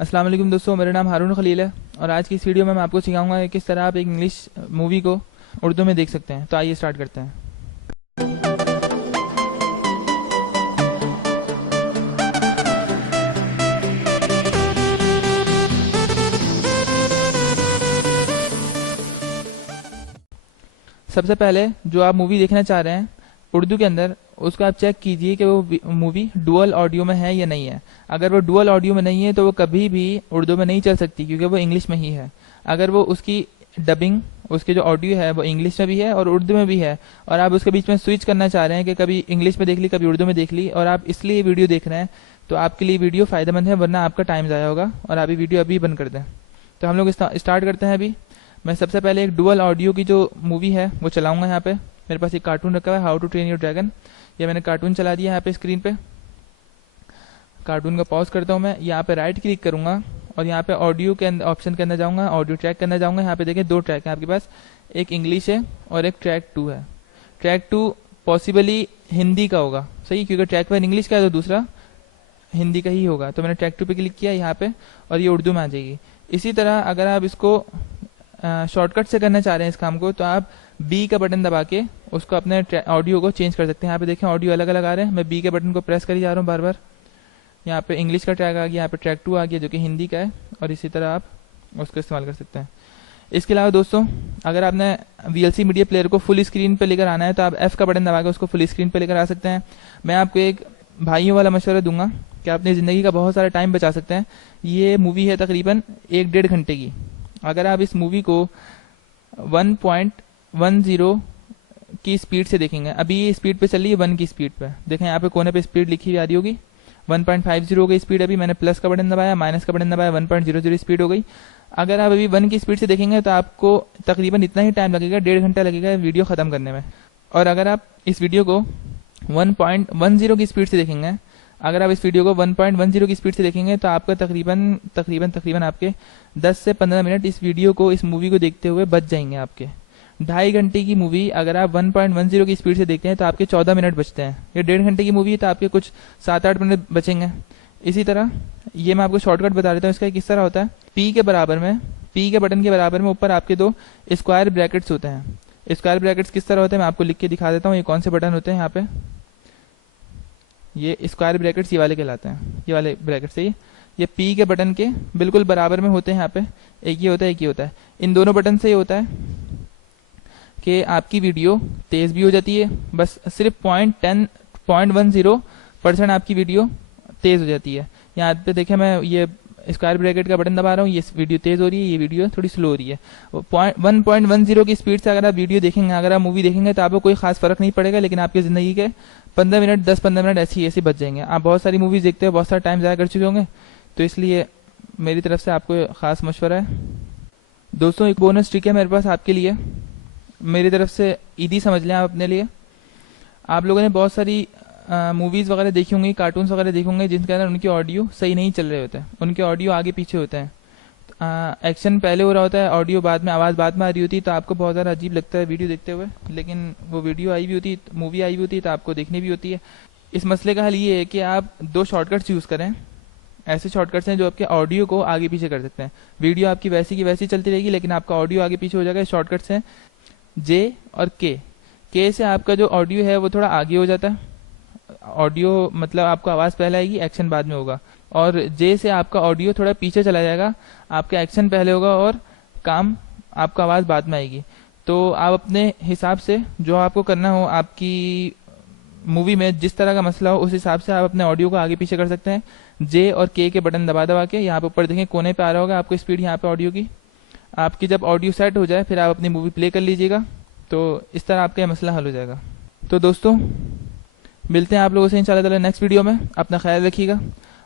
अस्सलाम वालेकुम दोस्तों, मेरा नाम हारून खलील है और आज की इस वीडियो में मैं आपको सिखाऊंगा कि किस तरह आप एक इंग्लिश मूवी को उर्दू में देख सकते हैं। तो आइए स्टार्ट करते हैं। सबसे पहले जो आप मूवी देखना चाह रहे हैं उर्दू के अंदर, उसको आप चेक कीजिए कि वो मूवी डुअल ऑडियो में है या नहीं है। अगर वो डुअल ऑडियो में नहीं है तो वो कभी भी उर्दू में नहीं चल सकती, क्योंकि वो इंग्लिश में ही है। अगर वो उसकी डबिंग, उसके जो ऑडियो है वो इंग्लिश में भी है और उर्दू में भी है, और आप उसके बीच में स्विच करना चाह रहे हैं कि कभी इंग्लिश में देख ली कभी उर्दू में देख ली, और आप इसलिए वीडियो देख रहे हैं, तो आपके लिए वीडियो फायदेमंद है, वरना आपका टाइम ज़ाया होगा। और आप ये वीडियो अभी बंद कर दें। तो हम लोग स्टार्ट करते हैं। अभी मैं सबसे पहले एक डुअल ऑडियो की जो मूवी है वो चलाऊंगा। यहाँ पे मेरे पास एक कार्टून रखा हुआ है, how to train your dragon. ये मैंने कार्टून चला दिया यहाँ पे स्क्रीन पे। कार्टून का पॉज करता हूँ मैं, यहाँ पे राइट क्लिक करूंगा और यहाँ पे ऑडियो के ऑप्शन के अंदर जाऊंगा, ऑडियो ट्रैक के अंदर जाऊंगा। यहाँ पे देखें दो ट्रैक है आपके पास, एक इंग्लिश है और एक ट्रैक 2 है। ट्रैक 2 पॉसिबली हिंदी का होगा, सही, क्योंकि ट्रैक 1 इंग्लिश का है तो दूसरा हिंदी का ही होगा। तो मैंने ट्रैक 2 पे क्लिक किया यहाँ पे और ये उर्दू में आ जाएगी। इसी तरह अगर आप इसको शॉर्टकट से करना चाह रहे हैं इस काम को, तो आप बी का बटन दबा के उसको अपने ऑडियो को चेंज कर सकते हैं। यहाँ पे देखें ऑडियो अलग अलग आ रहे हैं, मैं बी के बटन को प्रेस करी जा रहा हूँ बार बार। यहाँ पे इंग्लिश का ट्रैक आ गया, यहाँ पे ट्रैक 2 आ गया जो कि हिंदी का है, और इसी तरह आप उसको इस्तेमाल कर सकते हैं। इसके अलावा दोस्तों, अगर आपने VLC मीडिया प्लेयर को फुल स्क्रीन पे लेकर आना है तो आप F का बटन दबा के उसको फुल स्क्रीन पे लेकर आ सकते हैं। मैं आपको एक भाइयों वाला मशवरा दूंगा कि आप अपनी ज़िंदगी का बहुत सारा टाइम बचा सकते हैं। ये मूवी है तकरीबन 1-1.5 घंटे की। अगर आप इस मूवी को 1.10 की स्पीड से देखेंगे, अभी ये स्पीड पे चल रही है 1 की स्पीड पे, देखें यहाँ पे कोने पे स्पीड लिखी हुई आ रही होगी 1.50 की स्पीड। अभी मैंने प्लस का बटन दबाया, माइनस का बटन दबाया, 1.00 स्पीड हो गई। अगर आप अभी 1 की स्पीड से देखेंगे तो आपको तकरीबन इतना ही टाइम लगेगा, 1.5 घंटा लगेगा वीडियो खत्म करने में। और अगर आप इस वीडियो को 1.10 की स्पीड से देखेंगे, अगर आप इस वीडियो को 1.10 की स्पीड से देखेंगे तो आपका तकरीबन आपके 10 से 15 मिनट इस वीडियो को, इस मूवी को देखते हुए बच जाएंगे आपके। 2.5 घंटे की मूवी अगर आप 1.10 की स्पीड से देखते हैं तो आपके 14 मिनट बचते हैं। ये 1.5 घंटे की मूवी है तो आपके कुछ 7-8 मिनट बचेंगे। इसी तरह ये मैं आपको शॉर्टकट बता देता हूँ इसका किस तरह होता है। पी के बटन के बराबर में ऊपर आपके 2 स्क्वायर ब्रैकेट्स होते हैं। स्क्वायर ब्रैकेट्स किस तरह होते हैं मैं आपको लिख के दिखा देता हूँ। ये कौन से बटन होते हैं यहाँ पे, ये स्क्वायर ब्रैकेट्स ये वाले कहलाते हैं, ये वाले ब्रैकेट से ये पी के बटन के बिल्कुल बराबर में होते हैं। यहाँ पे एक ये होता है, एक ये होता है। इन दोनों बटन से ये होता है कि आपकी वीडियो तेज भी हो जाती है, बस सिर्फ 0.10% आपकी वीडियो तेज हो जाती है। यहाँ पे देखें मैं ये स्क्वायर ब्रैकेट का बटन दबा रहा हूँ, ये वीडियो तेज हो रही है, ये वीडियो थोड़ी स्लो हो रही है। 1.10 की स्पीड से अगर आप वीडियो देखेंगे, अगर आप मूवी देखेंगे तो आपको कोई खास फर्क नहीं पड़ेगा, लेकिन आपकी जिंदगी के 15 मिनट 10-15 मिनट ऐसे बच जाएंगे। आप बहुत सारी मूवीज देखते हो, बहुत सारा टाइम ज़ाया कर चुके होंगे, तो इसलिए मेरी तरफ से आपको खास मशवरा है। दोस्तों एक बोनस ट्रिक है मेरे पास आपके लिए, मेरी तरफ से ईदी समझ लें आप अपने लिए। आप लोगों ने बहुत सारी मूवीज़ वगैरह देखी होंगी, कार्टून्स वगैरह देखे होंगे जिनके अंदर उनके ऑडियो सही नहीं चल रहे होते हैं, उनके ऑडियो आगे पीछे होते हैं। एक्शन पहले हो रहा होता है, ऑडियो बाद में, आवाज़ बाद में आ रही होती है, तो आपको बहुत ज़्यादा अजीब लगता है वीडियो देखते हुए, लेकिन वो वीडियो आई भी होती है, मूवी आई भी होती है, तो आपको देखनी भी होती है। इस मसले का हल ये है कि आप 2 शॉर्टकट्स यूज़ करें। ऐसे शॉर्टकट्स हैं जो आपके ऑडियो को आगे पीछे कर सकते हैं। वीडियो आपकी वैसी की वैसी चलती रहेगी, लेकिन आपका ऑडियो आगे पीछे हो जाएगा। शॉर्टकट्स हैं जे और के से आपका जो ऑडियो है वो थोड़ा आगे हो जाता है। ऑडियो मतलब आपको आवाज़ पहले आएगी, एक्शन बाद में होगा। और जे से आपका ऑडियो थोड़ा पीछे चला जाएगा, आपका एक्शन पहले होगा और काम, आपका आवाज़ बाद में आएगी। तो आप अपने हिसाब से जो आपको करना हो, आपकी मूवी में जिस तरह का मसला हो, उस हिसाब से आप अपने ऑडियो को आगे पीछे कर सकते हैं। जे और के बटन दबा दबा के, यहाँ पे ऊपर देखें कोने पे आ रहा होगा आपको स्पीड यहाँ पे ऑडियो की। आपकी जब ऑडियो सेट हो जाए फिर आप अपनी मूवी प्ले कर लीजिएगा, तो इस तरह आपका मसला हल हो जाएगा। तो दोस्तों मिलते हैं आप लोगों से इंशाल्लाह ताला नेक्स्ट वीडियो में। अपना ख्याल रखिएगा।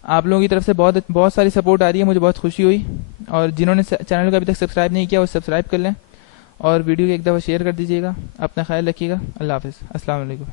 आप लोगों की तरफ से बहुत सारी सपोर्ट आ रही है, मुझे बहुत खुशी हुई। और जिन्होंने चैनल को अभी तक सब्सक्राइब नहीं किया वो सब्सक्राइब कर लें और वीडियो को एक दफ़ा शेयर कर दीजिएगा। अपना ख्याल रखिएगा। अल्लाह हाफिज़। अस्सलाम वालेकुम।